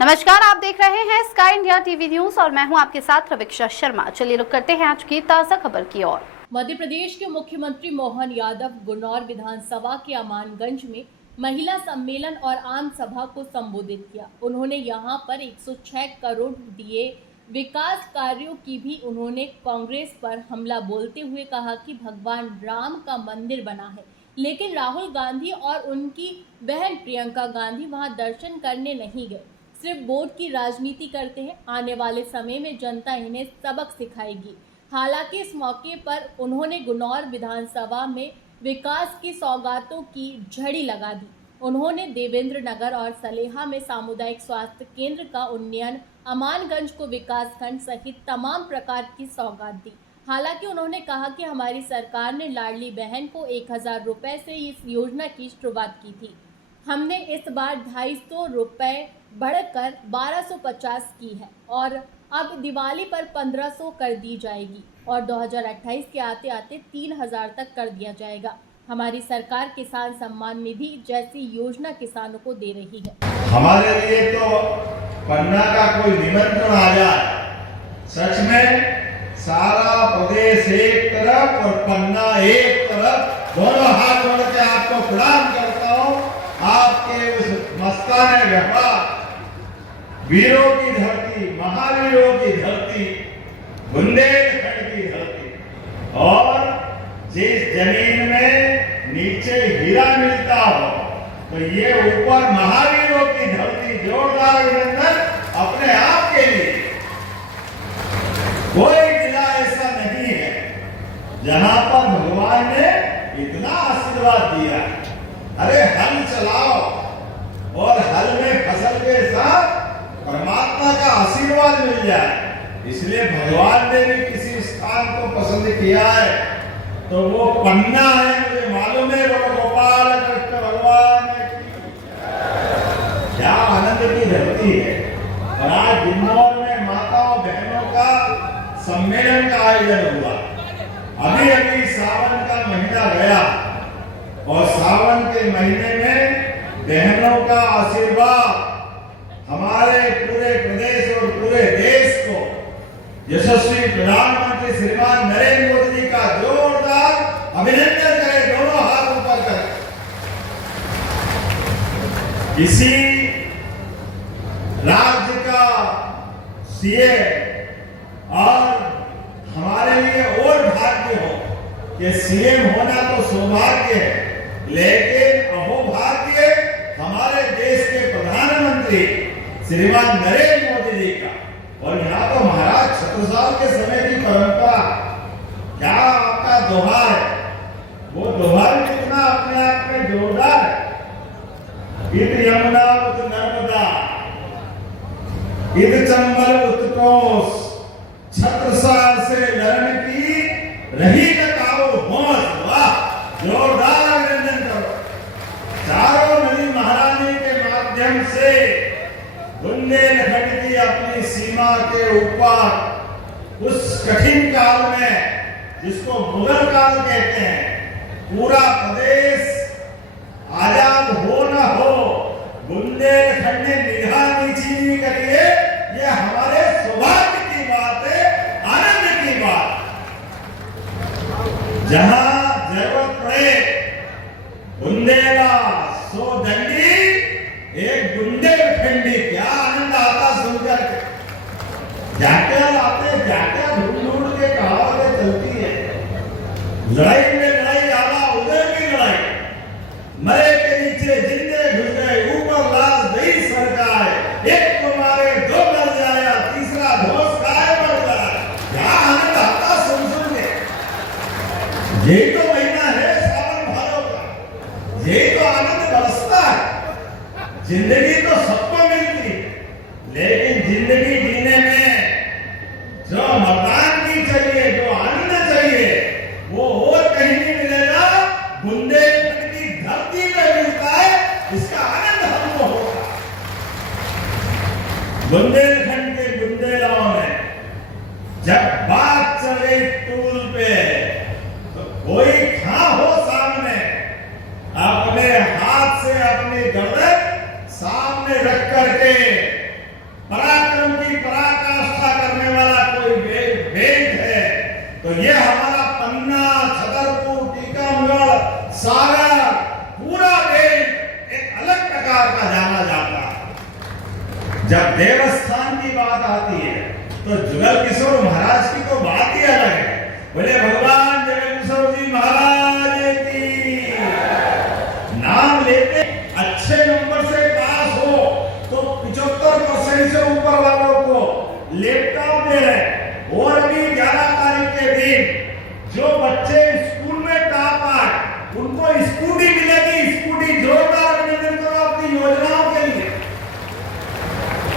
नमस्कार, आप देख रहे हैं स्काई इंडिया टीवी न्यूज और मैं हूं आपके साथ प्रवीक्षा शर्मा। चलिए रुक करते हैं आज की ताजा खबर की ओर। मध्य प्रदेश के मुख्यमंत्री मोहन यादव गुन्नौर विधानसभा के अमानगंज में महिला सम्मेलन और आम सभा को संबोधित किया। उन्होंने यहां पर 106 करोड़ दिए विकास कार्यों की भी उन्होंने कांग्रेस पर हमला बोलते हुए कहा कि भगवान राम का मंदिर बना है, लेकिन राहुल गांधी और उनकी बहन प्रियंका गांधी वहां दर्शन करने नहीं गए, सिर्फ वोट की राजनीति करते हैं। आने वाले समय में जनता इन्हें सबक सिखाएगी। हालांकि इस मौके पर उन्होंने गुन्नौर विधानसभा में विकास की सौगातों की झड़ी लगा दी। उन्होंने देवेंद्र नगर और सलेहा में सामुदायिक स्वास्थ्य केंद्र का उन्नयन, अमानगंज को विकास खंड सहित तमाम प्रकार की सौगात दी। हालांकि उन्होंने कहा कि हमारी सरकार ने लाडली बहन को 1000 रुपये से इस योजना की शुरुआत की थी। हमने इस बार 250 रुपये बढ़कर 1250 की है और अब दिवाली पर 1500 कर दी जाएगी और 2028 के आते आते 3000 तक कर दिया जाएगा। हमारी सरकार किसान सम्मान निधि जैसी योजना किसानों को दे रही है। हमारे लिए तो पन्ना का कोई निमंत्रण आ जाए, सच में सारा प्रदेश एक तरफ और पन्ना एक तरफ, दोनों हाथ जोड़ के आपको प्रणाम करता हूँ। आपके उस मस्ताने व्यवहार, वीरों की धरती, महावीरों की धरती, बुंदेलखंड की धरती, और जिस जमीन में नीचे हीरा मिलता हो तो ये ऊपर महावीरों की धरती। जोरदार अभिनंदन अपने आप के लिए। कोई जिला ऐसा नहीं है जहां पर भगवान ने इतना आशीर्वाद दिया। अरे हल चलाओ और हल में फसल के साथ परमात्मा का आशीर्वाद मिल जाए, इसलिए भगवान ने भी किसी स्थान को पसंद किया है तो वो पन्ना है। मुझे मालूम है वो गोपाल कृष्ण भगवान क्या आनंद की धरती है। और आज गुन्नौर में माताओं बहनों का सम्मेलन का आयोजन हुआ। अभी अभी सावन का महीना गया और सावन के महीने में बहनों का आशीर्वाद हमारे पूरे प्रदेश और पूरे देश को यशस्वी प्रधानमंत्री श्रीमान नरेंद्र मोदी जी का जोरदार अभिनंदन करें, दोनों हाथ ऊपर करें। इसी राज्य का सीएम और हमारे लिए और भाग्य हो कि सीएम होना तो सौभाग्य है, लेकिन अहोभाग्य हमारे देश के प्रधानमंत्री श्रीमान नरेंद्र मोदी जी का। और यहाँ तो महाराज छत्रसाल के समय की परंपरा, क्या आपका दोहा है, वो दोहा कितना अपने आप में जोरदार है। इत यमुना उत नर्मदा, इत चंबल उत कोस, छत्रसाल से लड़ने की रही कटाओ होश। वाह, जोरदार अभिनंदन करो। चारों नदी महारानी के माध्यम से बुंदेलखंड की अपनी सीमा के ऊपर उस कठिन काल में, जिसको मुगल काल कहते हैं, पूरा प्रदेश आजाद हो न हो, बुंदेलखंड ने निगाह नीची नहीं करी है। ये हमारे सौभाग्य की बात है, आनंद की बात। जहां जरूरत पड़े बुंदेला सो दंडी, एक बुंदेलखंडी, क्या आनंद आता सुनकर। जाकर आते जाकर ढूंढ ढूंढ के कहावतें चलती है। लड़ाई में लड़ाई ज्यादा, उधर भी लड़ाई, मरे के नीचे जिंदे घुस गए, ऊपर लाश दही सरकार, एक को मारे दो मर जाया, तीसरा धोस गाय मर जाए। क्या आनंद आता सुन सुन के। यही तो महीना है सावन भादों का, यही तो आनंद बरसता है। जिंदगी तो सबको मिलती, लेकिन जिंदगी जीने में जो मतदान की चाहिए, जो आनंद चाहिए, वो और कहीं नहीं मिलेगा, बुंदेलखंड की धरती में मिलता है। इसका आनंद हमको होगा। बुंदेलखंड के बुंदेलों में जब बात चले टूल पे, तो कोई खा हो सामने, अपने हाथ से अपनी गर्दन सामने रख करके जब देवस्थान की बात आती है तो जुगल किशोर महाराज की तो बात ही अलग है। बोले भगवान जुगल किशोर जी महाराज की। नाम लेते अच्छे नंबर से पास हो तो 75% से ऊपर वालों को लैपटॉप दे रहे। और अभी 11 तारीख के दिन जो बच्चे स्कूल में टॉप आए उनको स्कूटी मिलेगी। स्कूटी जोरदार अभिनंदन करो अपनी योजनाओं के लिए।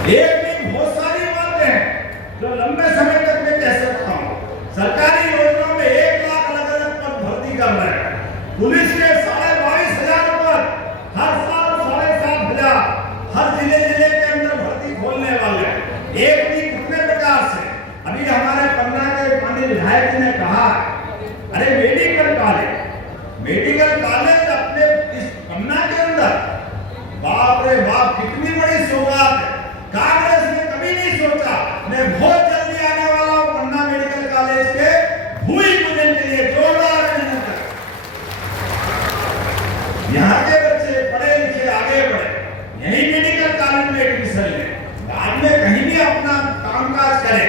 एक नहीं बहुत सारी बातें हैं जो लंबे समय तक मैं कह सकता हूँ। सरकारी योजनाओं में 1 लाख अलग अलग पद भर्ती कर रहे हैं। पुलिस के 22,500 पद हर साल 7,500 हर जिले के अंदर भर्ती खोलने वाले हैं। एक नहीं कितने प्रकार से। अभी हमारे पन्ना के माननीय विधायक जी ने कहा अरे मेडिकल कॉलेज अपने इस पन्ना के अंदर, बाप रे बाप कितनी बड़ी सौगात है। कांग्रेस ने कभी नहीं सोचा मैं बहुत जल्दी आने वाला हूं पन्ना मेडिकल कॉलेज के भूमि पूजन के लिए। जोरदार अभिनंदन। यहाँ के बच्चे पढ़े लिखे आगे बढ़े, यही मेडिकल कॉलेज में एडमिशन ले, बाद में कहीं भी अपना कामकाज करें।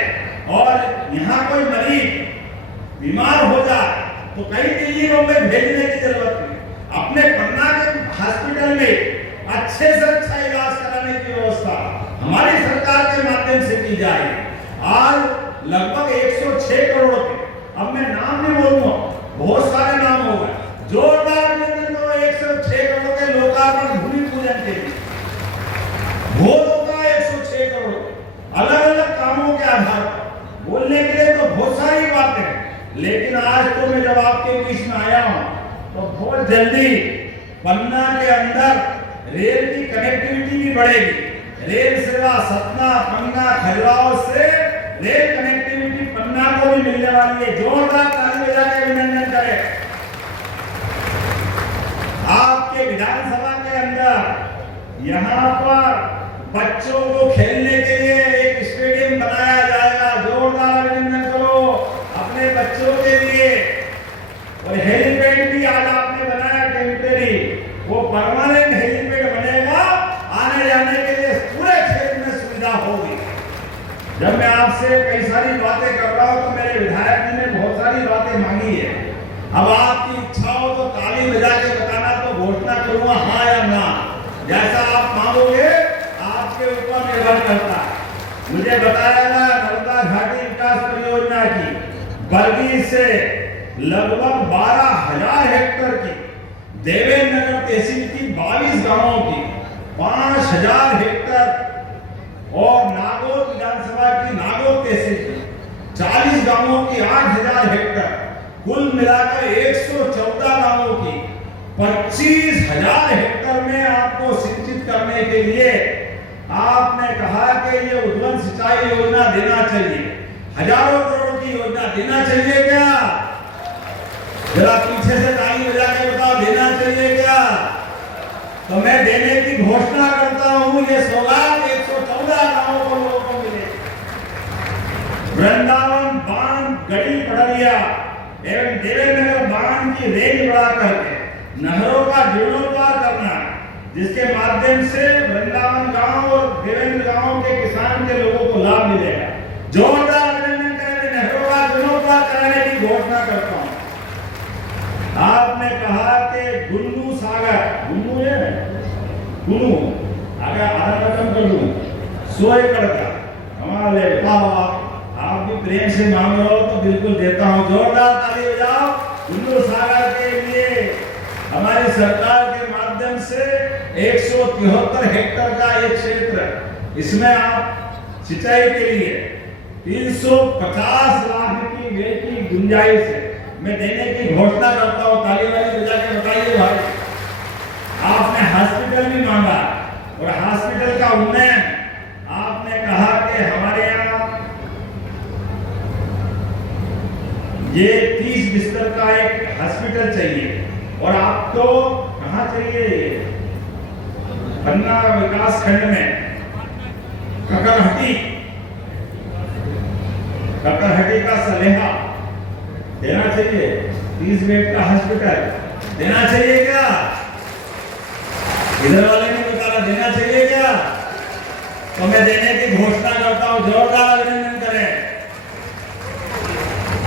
और यहाँ कोई मरीज बीमार हो जाए तो कहीं दिल्ली बम्बई भेजने की जरूरत नहीं। अपने पन्ना के हॉस्पिटल में अच्छे से अच्छा इलाज कराने की व्यवस्था हमारी सरकार के माध्यम से की जा रही है। आज लगभग 106 करोड़ के, अब मैं नाम नहीं बोलूंगा, बहुत सारे नाम हो गए। जोरदार अभिनंदन करो 106 करोड़ के लोकार्पण भूमि पूजन के लिए। बहुत होगा 106 करोड़ अलग अलग कामों के आधार पर। बोलने के लिए तो बहुत सारी बातें हैं, लेकिन आज तो मैं जब आपके बीच में आया हूं तो बहुत जल्दी पन्ना के अंदर रेल की कनेक्टिविटी भी बढ़ेगी। रेल सेवा सतना, पन्ना, खजुराहो से रेल कनेक्टिविटी पन्ना को भी मिलने वाली है। जोरदार ताली बजा के अभिनंदन करें। आपके विधानसभा के अंदर यहाँ पर बच्चों को खेलने के लिए एक स्टेडियम बनाया जाएगा। जोरदार अभिनंदन करो अपने बच्चों के लिए। और हेलीपैड भी आज आपने बनाया टेम्परेरी, वो परमानेंट हेलीपैड बनेगा। आने जाने के लिए पूरे क्षेत्र में सुविधा होगी। जब मैं आपसे कई सारी बातें कर रहा हूं तो मेरे विधायक जी ने बहुत सारी बातें मांगी है। अब आपकी इच्छा हो तो ताली बजा के बताना तो घोषणा करूंगा हाँ या ना। जैसा आप मांगोगे आपके ऊपर निर्भर करता है। मुझे बताया गया नर्मदा घाटी विकास परियोजना की बरगी से लगभग 12,000 हेक्टेयर की, देवेंद्र नगर तहसील की 22 गांवों की 5,000 हेक्टेयर और नागौर विधानसभा की नागौर तहसील की 40 गांवों की 8,000 हेक्टेयर, कुल मिलाकर 114 गांवों की 25,000 हेक्टेयर में आपको सिंचित करने के लिए आपने कहा कि ये उद्वहन सिंचाई योजना देना चाहिए। हजारों करोड़ की योजना देना चाहिए क्या? जरा पीछे से ताली बजा के बताओ देना चाहिए क्या? तो मैं देने की घोषणा करता हूं। ये सौगात 114 गांवों को लोगों को मिले। वृंदावन बांध, गढ़ी पड़रिया एवं देवेंद्र नगर बांध की रेंज बढ़ा करके नहरों का जीर्णोद्धार करना, जिसके माध्यम से वृंदावन गांव और देवेंद्र गांव के किसान के लोगों को लाभ मिलेगा। जोरदार अभिनंदन करें। नहरों का जीर्णोद्धार कराने की घोषणा करता हूं। आपने कहा कि गुन्नू सागर, गुन्नू है गुन्नू अगर आधा रकम कर दूं 100 एकड़ का हमारा ले आप भी प्रेम से मांग रहे हो तो बिल्कुल देता हूं। जोरदार ताली बजाओ गुन्नू सागर के लिए। हमारी सरकार के माध्यम से 173 हेक्टेयर का ये क्षेत्र, इसमें आप सिंचाई के लिए 350 लाख की व्यय की गुंजाइश है। मैं देने की घोषणा करता हूं। ताली वाली बजा के बताइए भाई। आपने हॉस्पिटल भी मांगा और हॉस्पिटल का उन्नयन आपने कहा कि हमारे यहाँ ये 30 बिस्तर का एक हॉस्पिटल चाहिए। और आपको कहाँ चाहिए? पन्ना विकास खंड में ककरहटी का सलेहा देना चाहिए। 30 बेड का हॉस्पिटल देना चाहिए क्या? इधर वाले ने बताया देना चाहिए क्या? तो मैं देने की घोषणा करता हूं, जोरदार अभिनंदन करें।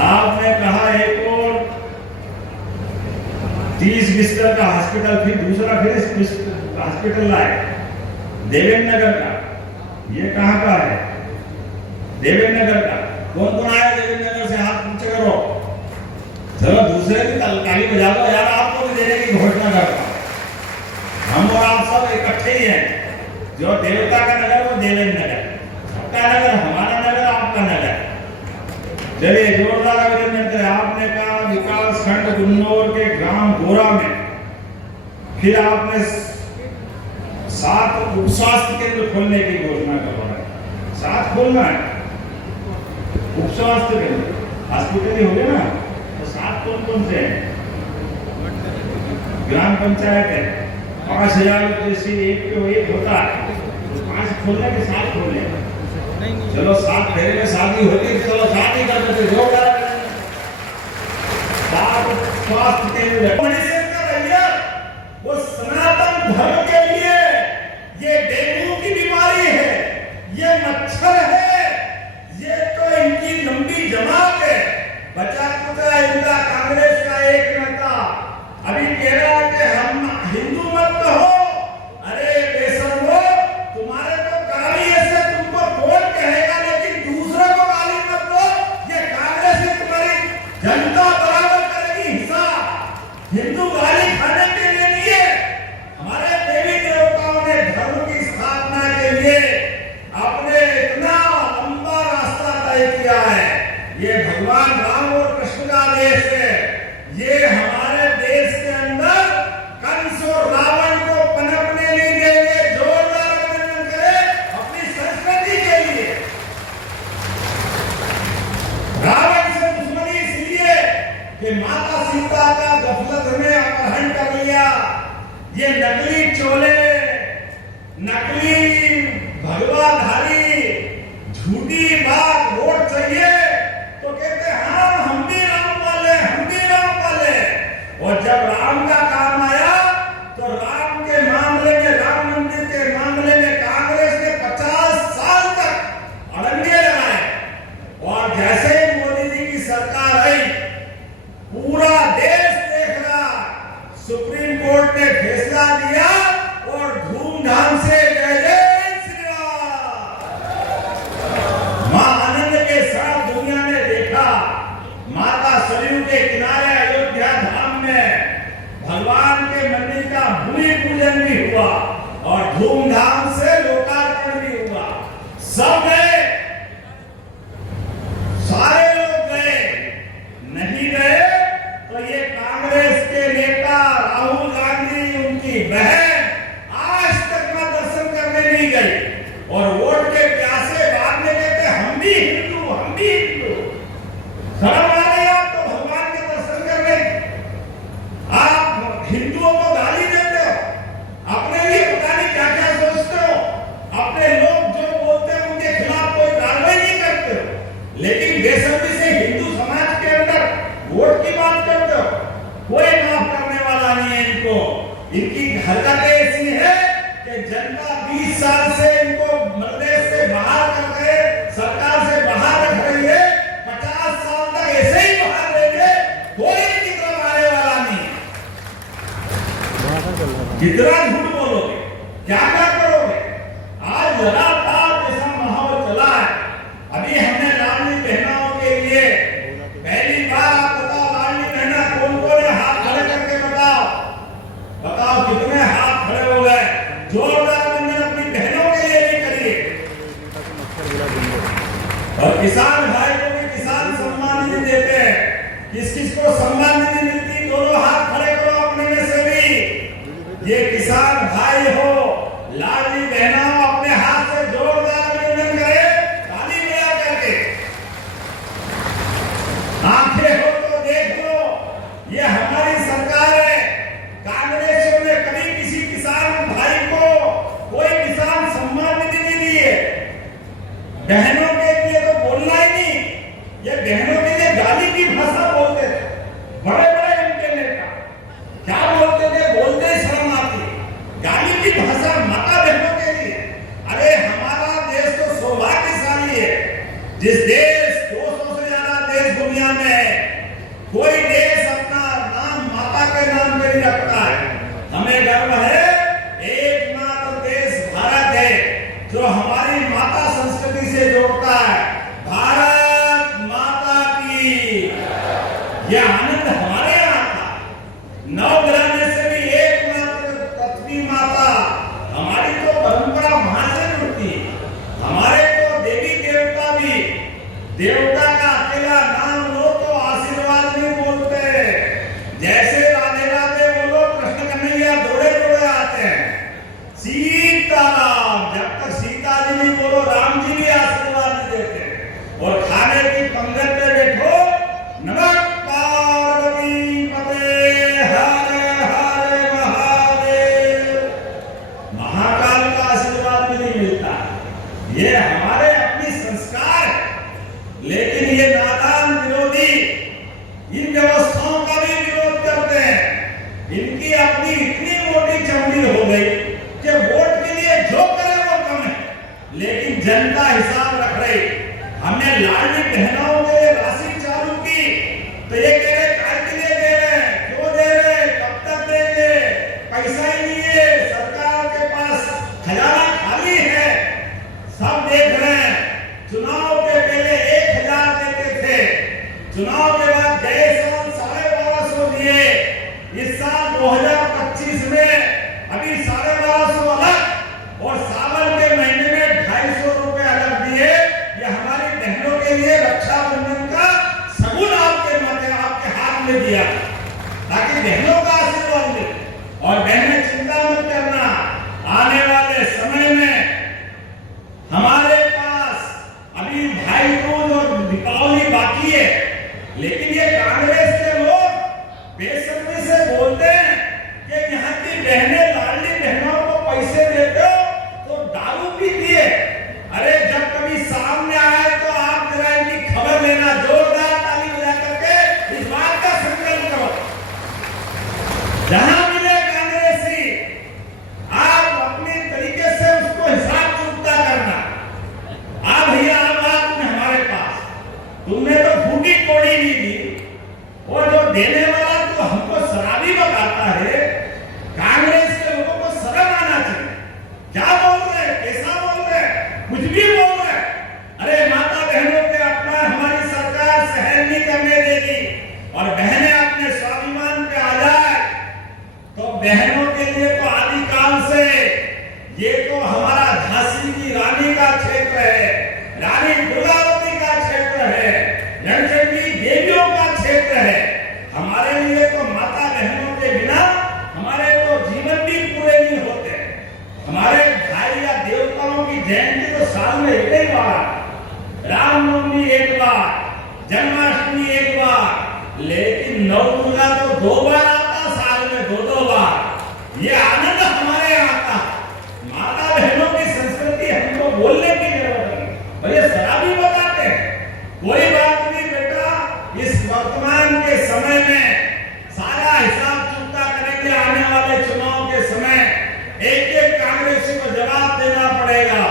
आपने कहा एक और 30 बिस्तर का हॉस्पिटल, फिर दूसरा फिर हॉस्पिटल लाए देवेंद्र नगर का। ये कहां का है? देवेंद्र नगर का। कौन कौन आया देवेंद्र नगर से? हाथ नीचे करो। चलो दूसरे की ताली बजा दो यार, आपको भी देने की घोषणा करता हूं। हम और आप सब इकट्ठे ही हैं। जो देवता का नगर वो देवेंद्र नगर, सबका नगर, हमारा नगर, आपका नगर। चलिए जोरदार अभिनंदन करें। आपने कहा विकास खंड गुन्नौर के ग्राम गोरा में फिर आपने 7 उप स्वास्थ्य केंद्र खोलने की घोषणा करवा रहे हैं। 7 खोलना है उप स्वास्थ्य केंद्र, हॉस्पिटल ही हो गया ना, तो 7 कौन कौन से हैं? ग्राम पंचायत है, 5000 जैसी एक होता है, 5 खोलने के 7 खोलने। चलो 7 फेरे में शादी होती, चलो शादी कर देते। जोरदार 7 स्वास्थ्य केंद्र वो सनातन धर्म के लिए ये डेंगू की बीमारी है, ये मच्छर है, ये तो इनकी लंबी जमात है। बचा कुचा इनका कांग्रेस का एक नेता अभी कह रहा है कि हम हिंदू मत हो। अरे बेशर्मो, तुम्हारे तो गाली ऐसे तुमको कौन कहेगा, लेकिन दूसरे को गाली मत दो। ये कांग्रेस से तुम्हारी जनता बराबर करेगी हिसाब। हिंदू गाली खाने के लिए नहीं है। हमारे देवी देवताओं ने धर्म की स्थापना के लिए अपने इतना लंबा रास्ता तय किया है। ये भगवान राम और कृष्ण का देश है। ये हमारे देश के अंदर कंस और रावण को पनपने नहीं देंगे। जोरदार अभिनंदन करें अपनी संस्कृति के लिए। रावण से दुश्मनी इसलिए कि माता सीता का गफलत में अपहरण कर लिया। ये नकली चोले, नकली भगवाधारी, झूठी बात, वोट चाहिए तो कहते हाँ हम भी राम वाले, हम भी राम वाले। और जब राम का काम आया तो राम के मामले में, राम मंदिर के मामले में कांग्रेस ने 50 साल तक अड़ंगे लगाए। और जैसे ही मोदी जी की सरकार आई, पूरा देश देख रहा, सुप्रीम कोर्ट ने फैसला दिया और धूमधाम से जय जय श्री राम, मां आनंद के साथ दुनिया ने देखा। माता सरयू के किनारे अयोध्या धाम में भगवान के मंदिर का भूमि पूजन भी हुआ और धूमधाम से लोकार्पण भी हुआ। सब गए, सारे लोग गए, नहीं गए तो ये कांग्रेस के नेता राहुल गांधी, उनकी बहन आज तक ना दर्शन करने नहीं गई। और वोट के प्यासे बाद में कहते हम भी हिंदू, हम भी हिंदू। शर्म आ गई आपको भगवान के दर्शन करने? आप हिंदुओं को गाली देते हो, अपने लिए पता नहीं क्या क्या सोचते हो, अपने लोग जो बोलते हैं उनके खिलाफ कोई कार्रवाई नहीं करते हो, लेकिन बेसब्री से हिंदू समाज के अंदर वोट की बात करते हो। कोई माफ करने वाला नहीं है इनको। इनकी हरकतें ऐसी है कि जनता 20 साल से इनको प्रदेश से बाहर कर रहे, सरकार से बाहर रख रही है। 50 साल तक ऐसे ही बाहर रहेंगे, कोई इनकी तरफ आने वाला नहीं। कितना झूठ बोलोगे, क्या क्या करोगे? आज लगातार जैसा माहौल चला है, अभी हमने लाडली बहनों के लिए पहली बार, आप बताओ लाडली बहना कौन कौन है? हाथ खड़े करके बताओ, बताओ कितने हाथ खड़े हो गए। जोरदार अभिनंदन अपनी बहनों के लिए भी करिए। और किसान भाई को भी किसान सम्मान निधि देते हैं। किस किस को सम्मान निधि मिलती? दोनों हाथ खड़े करो अपने में से भी। ये किसान भाई हो, लाडली बहनों, अपने हाथ से जोरदार अभिनंदन करें, ताली बजा करके। आंखें हो तो देख लो, ये हमारी सरकार है। कांग्रेसियों ने कभी किसी किसान भाई को कोई किसान सम्मान निधि नहीं दी है। बहनों के लिए तो बोलना ही नहीं, ये बहनों के लिए गाली की भाषा बोलते थे बड़े बड़े इनके नेता। क्या बोलते थे? बोलते शर्म आती, गाली की भाषा माता बहनों के लिए। अरे हमारा जिस देश 200 से ज्यादा देश दुनिया में है, कोई देश अपना नाम माता के नाम पे नहीं रखता है। हमें गर्व है, एकमात्र देश भारत है जो हमारी माता संस्कृति से जोड़ता है। भारत माता की, यह आनंद हमारे यहाँ था। नवग्रह में से भी एकमात्र पृथ्वी माता, हमारी तो परंपरा वहां से जुड़ती है। हमारे तो देवी देवता भी, देवता का अकेला नाम लो तो आशीर्वाद नहीं बोलते। जैसे राधे राधे बोलो, कृष्ण कन्हैया दौड़े दौड़े आते हैं। सीताराम, जब तक सीता जी नहीं बोलो, राम जी भी आशीर्वाद नहीं देते। और खाने की पंगत पे बैठो, नमः पार्वती पते हर हर महादेव, महाकाल का आशीर्वाद भी नहीं मिलता। ये हमारे अपनी संस्कार है। लेकिन ये नादान विरोधी इन व्यवस्थाओं का भी विरोध करते हैं। इनकी अपनी इतनी मोटी चमड़ी हो गई कि वोट के लिए जो करे वो कम है, लेकिन जनता हिसाब रख रही। हमने लाडली बहनों के लिए राशि चालू की तो ये कह रहे काय के लिए दे रहे हैं, क्यों दे रहे हैं, कब तक देंगे, पैसा ही नहीं है, सरकार के पास खजाना खाली है। सब देख रहे हैं। चुनाव के पहले 1000 देते थे, चुनाव के बाद गए साल 1250 दिए। इस साल 2025 में अभी 1250 अलग और सावन के महीने में 250 रुपए अलग दिए। ये हमारी बहनों के लिए रक्षाबंधन का सगुन आपके हाथ में दिया, ताकि बहनों का आशीर्वाद मिले। और बहनें चिंता मत करना, आने वाले समय में हमारे पास अभी भाई दूज और दीपावली बाकी है। लेकिन ये कांग्रेस के लोग बेशर्मी से बोलते हैं कि यहाँ की बहनें लाडली बहनों को पैसे देते हो तो दारू पीती है। अरे जब कभी सामने आए तो आप जरा इनकी खबर लेना, जोरदार ताली बजा करके इस बात का संकल्प करो। जहां मिले कांग्रेसी, आप अपने तरीके से उसको हिसाब चुकता करना। आप भैया तुमने हमारे पास, तुमने तो फूटी कोड़ी नहीं दी, और जो देने वाला तो हमको शराबी बताता है। कांग्रेस के लोगों को शर्म आना चाहिए। क्या बोल रहे हैं, कैसा बोल रहे हैं, कुछ भी बोल रहे हैं। अरे माता बहनों के अपमान हमारी सरकार सहन नहीं करने देगी। और बहनें अपने स्वाभिमान पे आ जाए तो बहनों के लिए तो आदिकाल से ये तो हमारा झांसी की रानी का क्षेत्र है, रानी दुर्गावती का क्षेत्र है, रणचंडी देवियों का क्षेत्र है। हमारे लिए तो माता बहनों के बिना हमारे तो जीवन भी पूरे नहीं होते। हमारे भाई या देवताओं की जयंती तो साल में एक ही बार, रामनवमी एक बार, जन्माष्टमी एक बार, लेकिन नवदुर्गा तो 2 बार आता साल में, 2-2 बार। ये आनंद हमारे यहाँ आता। माता बहनों की संस्कृति हमको बोलने की जरूरत नहीं। भैया शराबी बताते हैं, कोई बात नहीं बेटा, इस वर्तमान के समय में सारा हिसाब चुकता करेंगे। आने वाले चुनाव के समय एक-एक कांग्रेसी को जवाब देना पड़ेगा।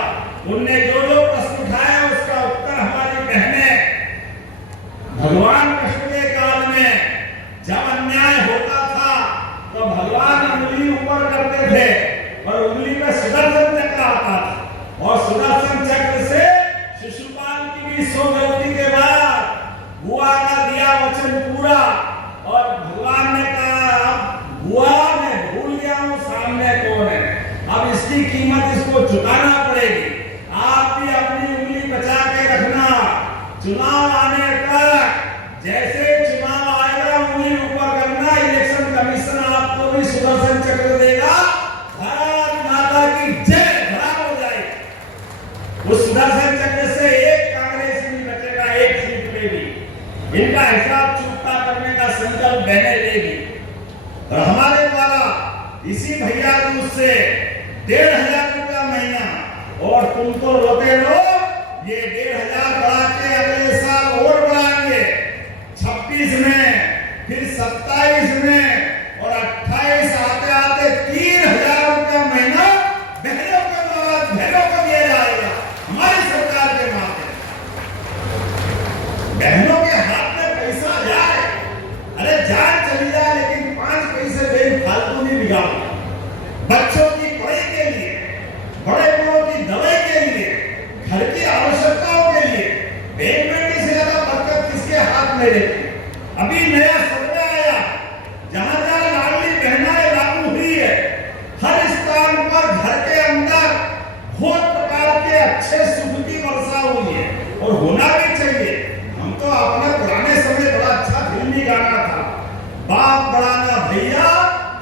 उनने जो प्रश्न उठाया उसका उत्तर हमारी बहनें भगवान कृष्ण के काल में जब अन्याय होता था तो भगवान उंगली ऊपर करते थे और उंगली में सुदर्शन चक्र आता था, और सुदर्शन चक्र से शिशुपाल की भी 100 गलती के बाद बुआ का दिया वचन पूरा। और भगवान ने कहा, अब बुआ मैं भूल गया हूं सामने कौन है, अब इसकी कीमत इसको चुकाना पड़ेगी। आप भी अपनी उंगली बचा के रखना। चुनाव आने तक जैसे चुनाव आएगा उंगली ऊपर करना। इलेक्शन कमीशन आपको भी सुदर्शन चक्र देगा। भारत माता की जय भरा हो जाएगी। उस सुदर्शन चक्र से एक कांग्रेस नहीं बचेगा, एक सीट पे भी। इनका हिसाब चुकता करने का संकल्प बहने लेगी। और हमारे द्वारा इसी भैया दूज से 1500 रुपया महीना, और तुम तो रोते रहो, ये 1500 बढ़ा के अगले साल और बढ़ाएंगे 26 में, फिर 27 में, और 28 आते आते 3000 रुपया महीना बहनों के द्वारा बहनों को दिया जाएगा हमारी सरकार के माध्यम। हुई है और होना भी चाहिए। हम तो अपने पुराने समय बड़ा अच्छा फिल्मी गाना था, बाप बड़ा ना भैया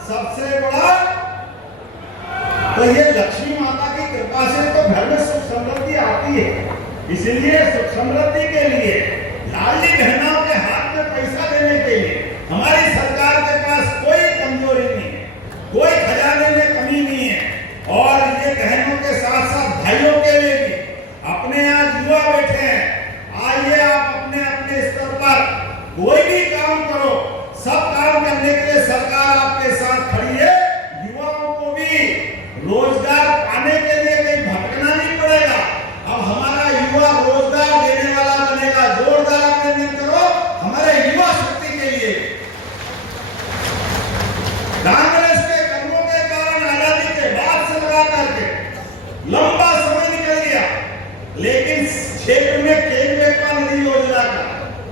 सबसे बड़ा। तो ये लक्ष्मी माता की कृपा से तो घर में सुख समृद्धि आती है। इसलिए सुख समृद्धि के लिए लाडली बहनों के हाथ में पैसा देने के लिए हमारी सरकार के पास कोई कमजोरी नहीं है, कोई खजाने में कमी नहीं है। और ये बहनों के साथ साथ भाइयों के लिए भी अपने यहाँ युवा बैठे हैं, आइए आप अपने अपने स्तर पर कोई भी काम करो, सब काम करने के लिए सरकार आपके साथ खड़ी है। युवाओं को भी रोज